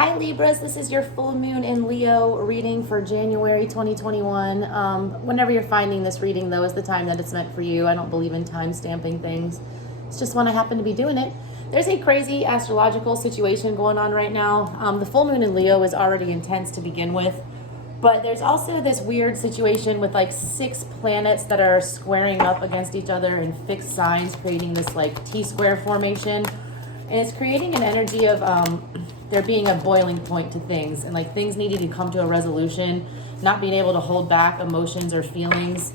Hi Libras, this is your full moon in Leo reading for January 2021. Whenever you're finding this reading though is the time that it's meant for you. I don't believe in time stamping things. It's just when I happen to be doing it. There's a crazy astrological situation going on right now. The full moon in Leo is already intense to begin with, but there's also this weird situation with like 6 planets that are squaring up against each other in fixed signs, creating this like T-square formation. And it's creating an energy of there being a boiling point to things and like things needing to come to a resolution, not being able to hold back emotions or feelings,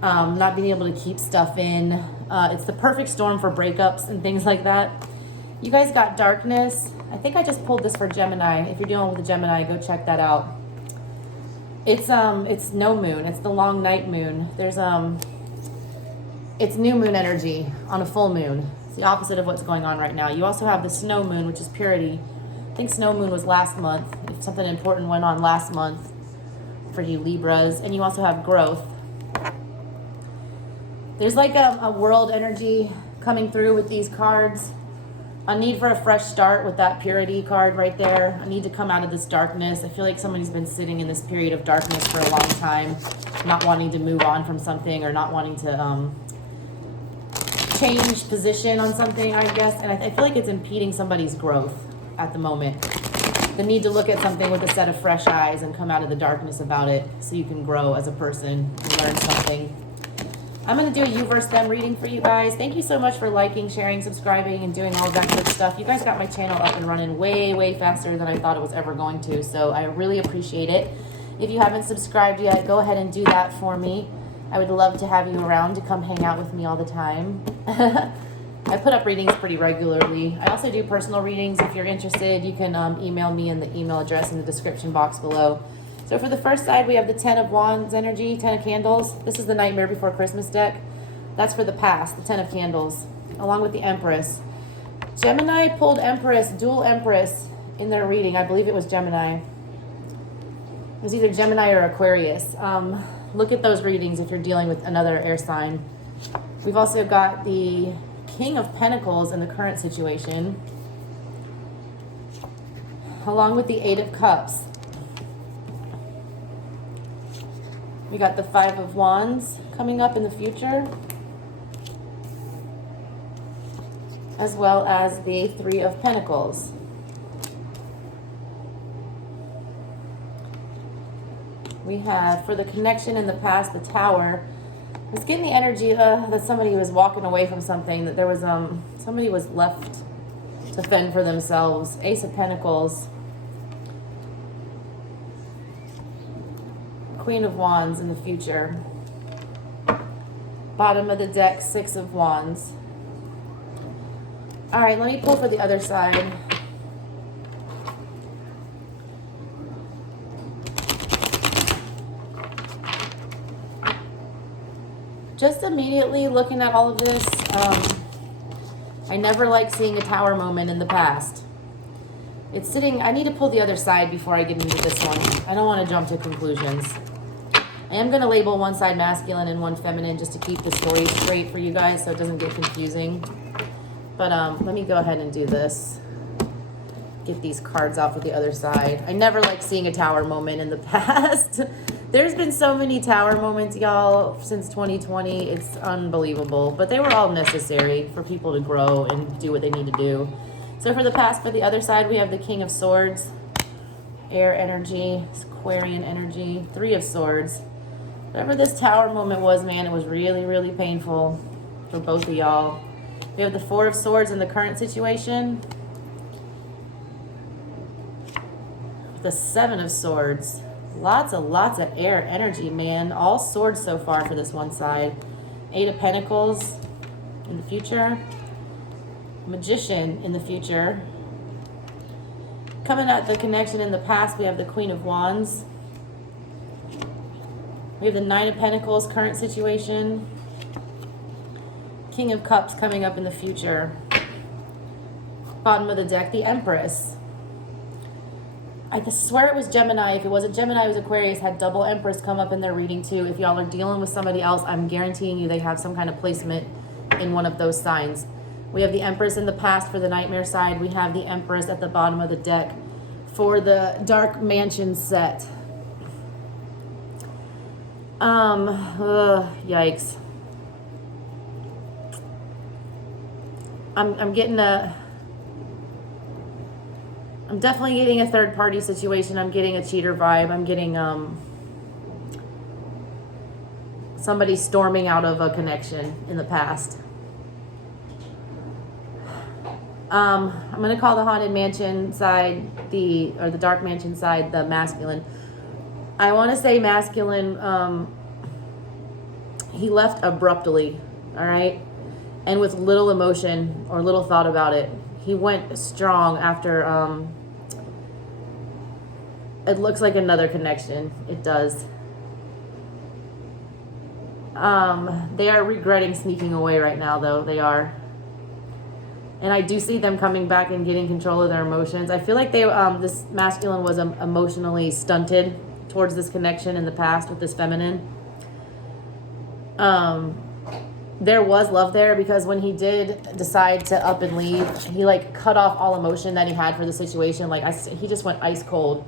not being able to keep stuff in. It's the perfect storm for breakups and things like that. You guys got darkness. I think I just pulled this for Gemini. If you're dealing with a Gemini, go check that out. It's no moon. It's the long night moon. It's new moon energy on a full moon. It's the opposite of what's going on right now. You also have the snow moon, which is purity. I think snow moon was last month, if something important went on last month for you Libras. And you also have growth. There's like a world energy coming through with these cards. A need for a fresh start with that purity card right there. I need to come out of this darkness. I feel like somebody's been sitting in this period of darkness for a long time, not wanting to move on from something or not wanting to change position on something, I guess. And I feel like it's impeding somebody's growth at the moment. The need to look at something with a set of fresh eyes and come out of the darkness about it so you can grow as a person and learn something. I'm going to do a you versus them reading for you guys. Thank you so much for liking, sharing, subscribing, and doing all of that good stuff. You guys got my channel up and running way, way faster than I thought it was ever going to, so I really appreciate it. If you haven't subscribed yet, go ahead and do that for me. I would love to have you around to come hang out with me all the time. I put up readings pretty regularly. I also do personal readings. If you're interested, you can email me in the email address in the description box below. So for the first side, we have the 10 of Wands energy, 10 of Candles. This is the Nightmare Before Christmas deck. That's for the past, the 10 of Candles, along with the Empress. Gemini pulled Empress, dual Empress in their reading. I believe it was Gemini. It was either Gemini or Aquarius. Look at those readings if you're dealing with another air sign. We've also got the King of Pentacles in the current situation, along with the 8 of Cups. We got the 5 of Wands coming up in the future, as well as the 3 of Pentacles. We have, for the connection in the past, the Tower. It's getting the energy that somebody was walking away from something, that there was somebody was left to fend for themselves. Ace of Pentacles. Queen of Wands in the future. Bottom of the deck, 6 of Wands. All right, let me pull for the other side. Just immediately looking at all of this, I never like seeing a Tower moment in the past. It's sitting, I need to pull the other side before I get into this one. I don't want to jump to conclusions. I am going to label one side masculine and one feminine just to keep the story straight for you guys so it doesn't get confusing. But let me go ahead and do this. Get these cards out for the other side. I never like seeing a Tower moment in the past. There's been so many Tower moments, y'all, since 2020. It's unbelievable. But they were all necessary for people to grow and do what they need to do. So for the past, for the other side, we have the King of Swords, air energy, Aquarian energy, 3 of Swords. Whatever this Tower moment was, man, it was really, really painful for both of y'all. We have the 4 of Swords in the current situation. The 7 of Swords. Lots of air energy, man. All swords so far for this one side. 8 of Pentacles in the future. Magician in the future. Coming at the connection in the past, we have the Queen of Wands. We have the 9 of Pentacles, current situation. King of Cups coming up in the future. Bottom of the deck, the Empress. I swear it was Gemini. If it wasn't Gemini, it was Aquarius. Had double Empress come up in their reading too. If y'all are dealing with somebody else, I'm guaranteeing you they have some kind of placement in one of those signs. We have the Empress in the past for the nightmare side. We have the Empress at the bottom of the deck for the Dark Mansion set. Yikes. I'm definitely getting a third party situation. I'm getting a cheater vibe. I'm getting somebody storming out of a connection in the past. I'm gonna call the Haunted Mansion side the Dark Mansion side the masculine. I want to say masculine. He left abruptly, all right, and with little emotion or little thought about it. He went strong after. It looks like another connection. It does. They are regretting sneaking away right now, though. They are. And I do see them coming back and getting control of their emotions. I feel like this masculine was emotionally stunted towards this connection in the past with this feminine. There was love there, because when he did decide to up and leave, he like cut off all emotion that he had for the situation. Like he just went ice cold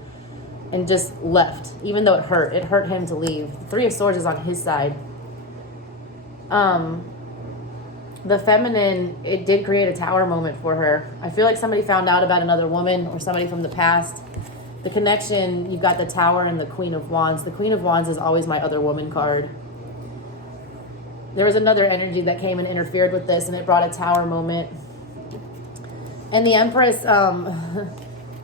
and just left, even though it hurt him to leave. The Three of Swords is on his side. The feminine, it did create a tower moment for her. I feel like somebody found out about another woman or somebody from the past. The connection, you've got the Tower and the Queen of Wands. The Queen of Wands is always my other woman card. There was another energy that came and interfered with this, and it brought a Tower moment. And the Empress,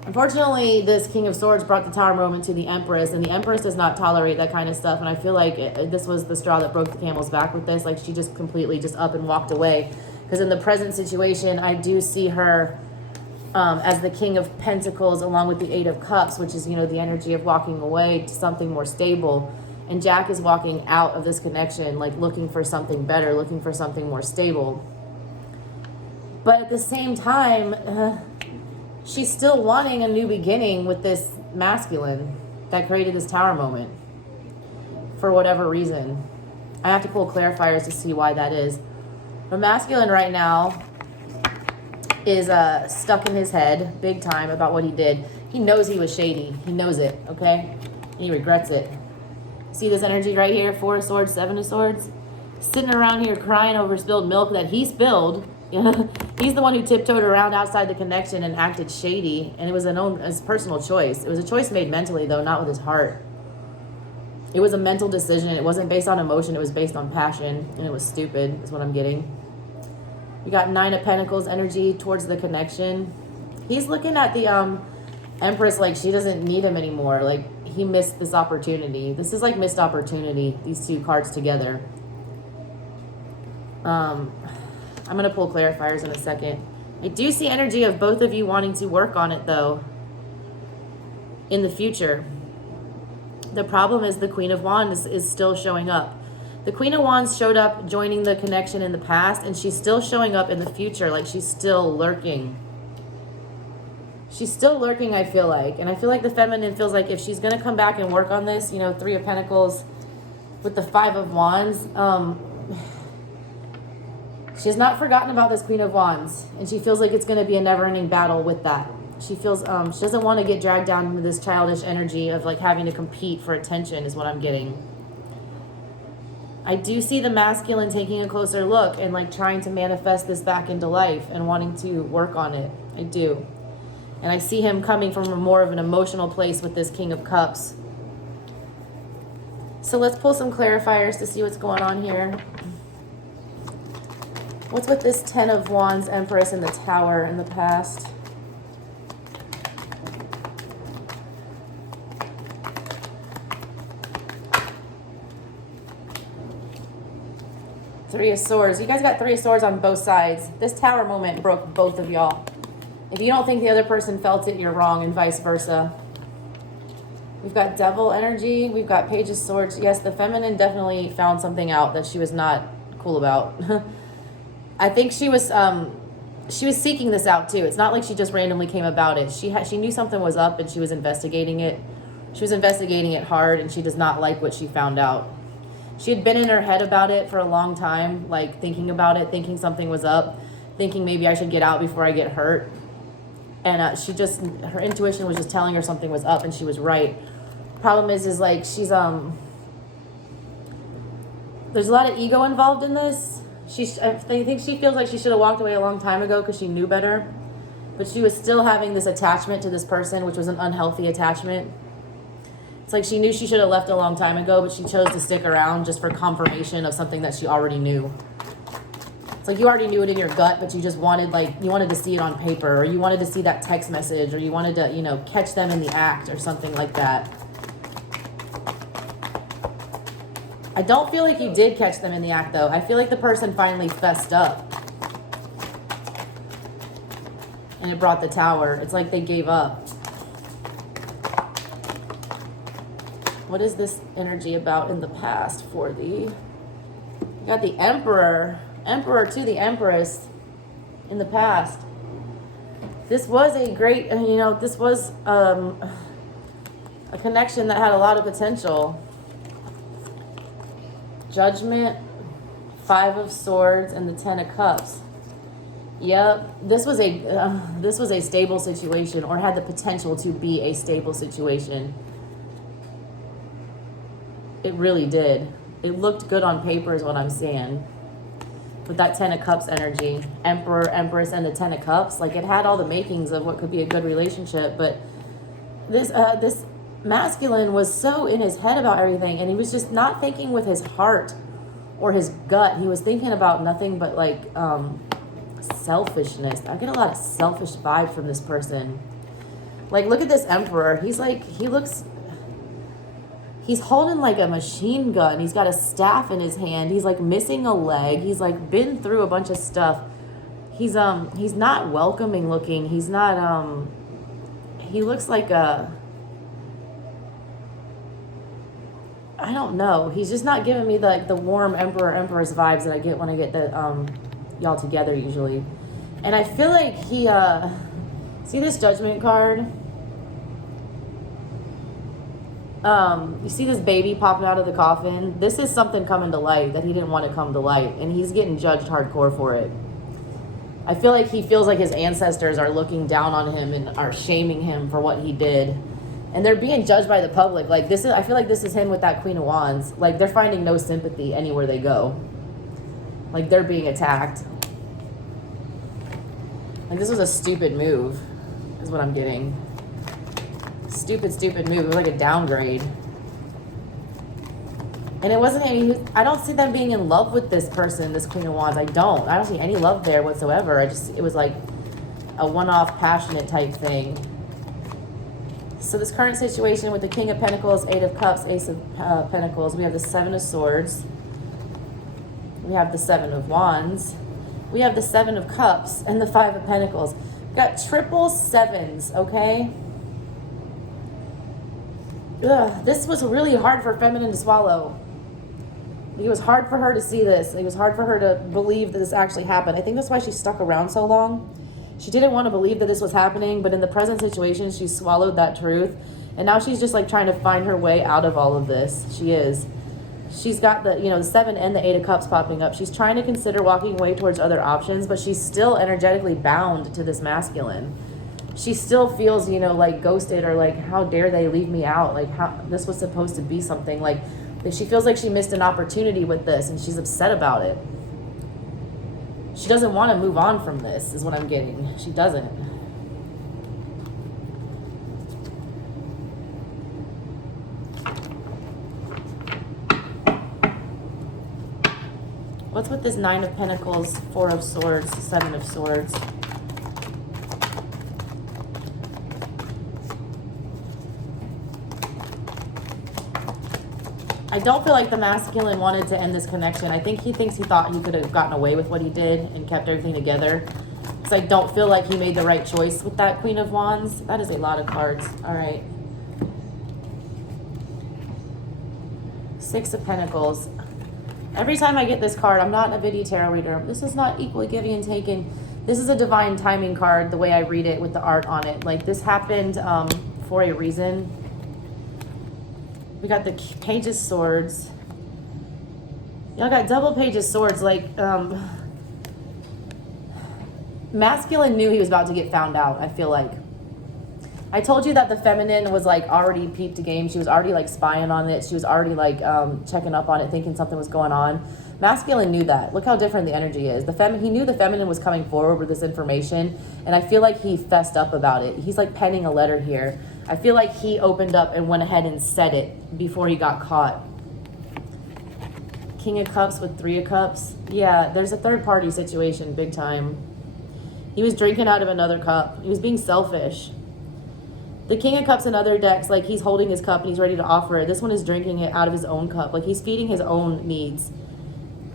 unfortunately, this King of Swords brought the Tower moment to the Empress, and the Empress does not tolerate that kind of stuff. And I feel like this was the straw that broke the camel's back with this. Like, she just completely just up and walked away. Because in the present situation, I do see her as the King of Pentacles, along with the Eight of Cups, which is, the energy of walking away to something more stable. And Jack is walking out of this connection, like looking for something better, looking for something more stable. But at the same time, she's still wanting a new beginning with this masculine that created this Tower moment for whatever reason. I have to pull clarifiers to see why that is. The masculine right now is stuck in his head big time about what he did. He knows he was shady. He knows it, okay? He regrets it. See this energy right here? Four of Swords, Seven of Swords. Sitting around here crying over spilled milk that he spilled. He's the one who tiptoed around outside the connection and acted shady. And it was his personal choice. It was a choice made mentally, though, not with his heart. It was a mental decision. It wasn't based on emotion. It was based on passion. And it was stupid, is what I'm getting. We got Nine of Pentacles energy towards the connection. He's looking at the Empress like she doesn't need him anymore. Like, he missed this opportunity. This is like missed opportunity, these two cards together. I'm going to pull clarifiers in a second. I do see energy of both of you wanting to work on it, though, in the future. The problem is the Queen of Wands is still showing up. The Queen of Wands showed up joining the connection in the past, and she's still showing up in the future. Like, she's still lurking. She's still lurking, I feel like. And I feel like the feminine feels like if she's going to come back and work on this, Three of Pentacles with the Five of Wands, she's not forgotten about this Queen of Wands. And she feels like it's going to be a never-ending battle with that. She feels, she doesn't want to get dragged down into this childish energy of, like, having to compete for attention is what I'm getting. I do see the masculine taking a closer look and, like, trying to manifest this back into life and wanting to work on it. I do. And I see him coming from more of an emotional place with this King of Cups. So let's pull some clarifiers to see what's going on here. What's with this Ten of Wands Empress in the Tower in the past? Three of Swords. You guys got Three of Swords on both sides. This Tower moment broke both of y'all. If you don't think the other person felt it, you're wrong, and vice versa. We've got Devil energy. We've got Page of Swords. Yes, the feminine definitely found something out that she was not cool about. I think she was seeking this out too. It's not like she just randomly came about it. She knew something was up, and she was investigating it. She was investigating it hard, and she does not like what she found out. She had been in her head about it for a long time, like thinking about it, thinking something was up, thinking maybe I should get out before I get hurt. And her intuition was just telling her something was up, and she was right. Problem is like she's there's a lot of ego involved in this. I think she feels like she should have walked away a long time ago because she knew better, but she was still having this attachment to this person, which was an unhealthy attachment. It's like she knew she should have left a long time ago, but she chose to stick around just for confirmation of something that she already knew. It's like you already knew it in your gut, but you just wanted to see it on paper, or you wanted to see that text message, or you wanted to, catch them in the act or something like that. I don't feel like you did catch them in the act, though. I feel like the person finally fessed up. And it brought the Tower. It's like they gave up. What is this energy about in the past for you got the Emperor to the Empress in the past. This was a great, this was a connection that had a lot of potential. Judgment, 5 of Swords, and the 10 of Cups. Yep, this was a stable situation, or had the potential to be a stable situation. It really did. It looked good on paper is what I'm saying. With that 10 of Cups energy, Emperor, Empress, and the 10 of Cups, like it had all the makings of what could be a good relationship, but this masculine was so in his head about everything, and he was just not thinking with his heart or his gut. He was thinking about nothing but selfishness. I get a lot of selfish vibe from this person. Like, look at this Emperor. He's holding like a machine gun. He's got a staff in his hand. He's like missing a leg. He's like been through a bunch of stuff. He's not welcoming looking. He's not he looks like I don't know. He's just not giving me the warm Empress vibes that I get when I get the y'all together usually. And I feel like he see this Judgment card? You see this baby popping out of the coffin? This is something coming to light that he didn't want to come to light, and he's getting judged hardcore for it. I feel like he feels like his ancestors are looking down on him and are shaming him for what he did. And they're being judged by the public. I feel like this is him with that Queen of Wands. Like, they're finding no sympathy anywhere they go. Like, they're being attacked. Like, this was a stupid move, is what I'm getting. Stupid move. It was like a downgrade. And it wasn't I don't see them being in love with this person, this Queen of Wands. I don't see any love there whatsoever. It was like a one-off passionate type thing. So this current situation with the King of Pentacles, 8 of Cups, Ace of Pentacles, we have the 7 of Swords, we have the 7 of Wands, we have the 7 of Cups, and the 5 of Pentacles. We've got triple sevens, okay? Ugh, this was really hard for feminine to swallow. It was hard for her to see this. It was hard for her to believe that this actually happened. I think that's why she stuck around so long. She didn't want to believe that this was happening, but in the present situation, she swallowed that truth. And now she's just like trying to find her way out of all of this. She is. She's got the 7 and the 8 of Cups popping up. She's trying to consider walking away towards other options, but she's still energetically bound to this masculine. She still feels, like ghosted, or like, how dare they leave me out? Like, how this was supposed to be something. Like she feels like she missed an opportunity with this, and she's upset about it. She doesn't want to move on from this, is what I'm getting. She doesn't. What's with this 9 of Pentacles, 4 of Swords, 7 of Swords? I don't feel like the masculine wanted to end this connection. I think he thought he could have gotten away with what he did and kept everything together. Because I don't feel like he made the right choice with that Queen of Wands. That is a lot of cards. All right. 6 of Pentacles. Every time I get this card, I'm not a video tarot reader. This is not equally giving and taking. This is a divine timing card, the way I read it with the art on it. Like, this happened for a reason. We got the Page of Swords. Y'all got double Page of Swords. Like, Masculine knew he was about to get found out, I feel like. I told you that the feminine was like already peeped the game. She was already like spying on it. She was already like checking up on it, thinking something was going on. Masculine knew that. Look how different the energy is. He knew the feminine was coming forward with this information, and I feel like he fessed up about it. He's like penning a letter here. I feel like he opened up and went ahead and said it before he got caught. King of Cups with Three of Cups. Yeah, there's a third party situation, big time. He was drinking out of another cup. He was being selfish. The King of Cups in other decks, like he's holding his cup and he's ready to offer it. This one is drinking it out of his own cup. Like he's feeding his own needs.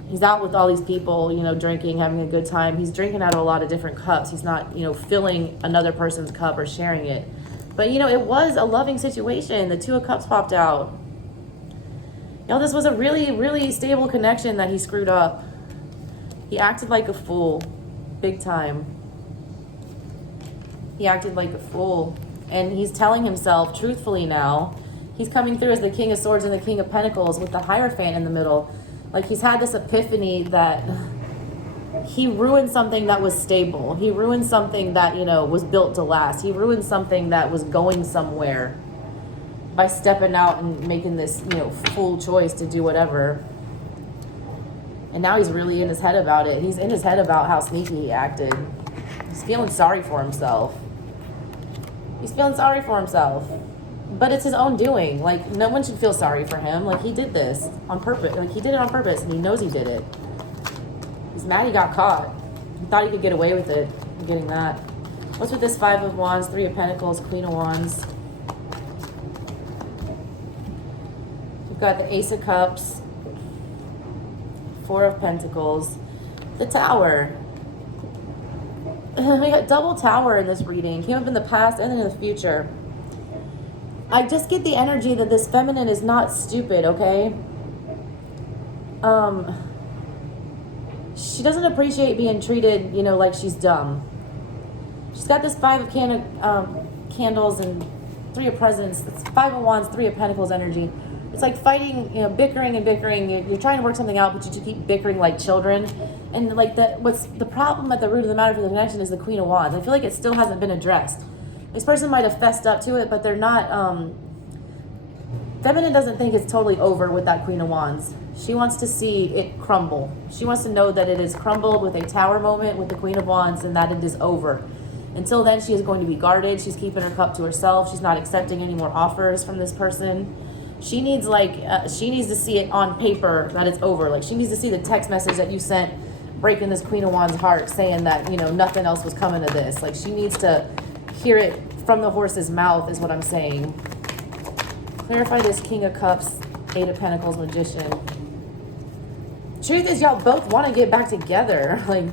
He's out with all these people, you know, drinking, having a good time. He's drinking out of a lot of different cups. He's not, you know, filling another person's cup or sharing it. But, you know, it was a loving situation. The Two of Cups popped out. You know, this was a really, really stable connection that he screwed up. He acted like a fool. Big time. He acted like a fool. And he's telling himself, truthfully now, he's coming through as the King of Swords and the King of Pentacles with the Hierophant in the middle. Like he's had this epiphany that he ruined something that was stable. He ruined something that, you know, was built to last. He ruined something that was going somewhere by stepping out and making this, you know, fool choice to do whatever. And now he's really in his head about it. He's in his head about how sneaky he acted. He's feeling sorry for himself. He's feeling sorry for himself. But it's his own doing. Like, no one should feel sorry for him. Like, he did this on purpose. Like, he did it on purpose, and he knows he did it. He's mad he got caught. He thought he could get away with it, getting that. What's with this Five of Wands, Three of Pentacles, Queen of Wands? We've got the Ace of Cups, Four of Pentacles, the Tower. We got double Tower in this reading. Came up in the past and in the future. I just get the energy that this feminine is not stupid, okay? She doesn't appreciate being treated, you know, like she's dumb. She's got this Five of Candles and Three of Presents. It's Five of Wands, Three of Pentacles energy. It's like fighting, you know, bickering and bickering. You're trying to work something out, but you just keep bickering like children. And like what's the problem at the root of the matter for the connection is the Queen of Wands. I feel like it still hasn't been addressed. This person might have fessed up to it, but they're not. Feminine doesn't think it's totally over with that Queen of Wands. She wants to see it crumble. She wants to know that it is crumbled with a Tower moment with the Queen of Wands and that it is over. Until then, she is going to be guarded. She's keeping her cup to herself. She's not accepting any more offers from this person. She needs she needs to see it on paper that it's over. Like she needs to see the text message that you sent breaking this Queen of Wands heart saying that, you know, nothing else was coming to this. Like she needs to hear it from the horse's mouth is what I'm saying. Clarify this King of Cups, Eight of Pentacles, Magician. Truth is y'all both want to get back together. Like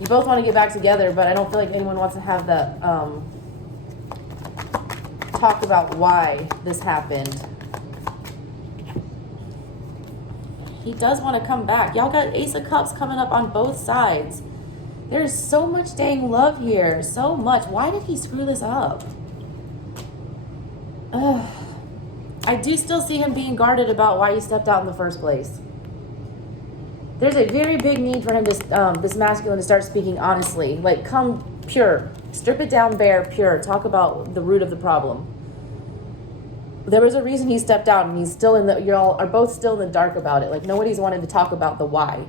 you both want to get back together, but I don't feel like anyone wants to have the talk about why this happened. He does want to come back. Y'all got Ace of Cups coming up on both sides. There's so much dang love here. So much. Why did he screw this up? Ugh. I do still see him being guarded about why he stepped out in the first place. There's a very big need for him to, this masculine, to start speaking honestly. Like, come pure. Strip it down bare, pure. Talk about the root of the problem. There was a reason he stepped out, and he's still y'all are both still in the dark about it. Like, nobody's wanted to talk about the why.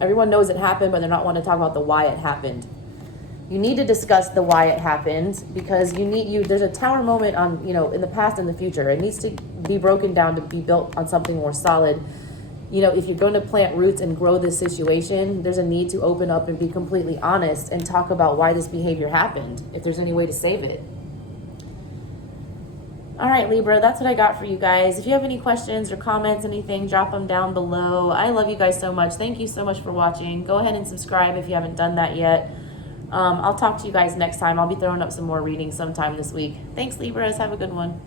Everyone knows it happened, but they're not wanting to talk about the why it happened. You need to discuss the why it happened, because there's a Tower moment on, you know, in the past and the future. It needs to be broken down to be built on something more solid. You know, if you're going to plant roots and grow this situation, there's a need to open up and be completely honest and talk about why this behavior happened, if there's any way to save it. All right, Libra, that's what I got for you guys. If you have any questions or comments, anything, drop them down below. I love you guys so much. Thank you so much for watching. Go ahead and subscribe if you haven't done that yet. I'll talk to you guys next time. I'll be throwing up some more readings sometime this week. Thanks, Libras. Have a good one.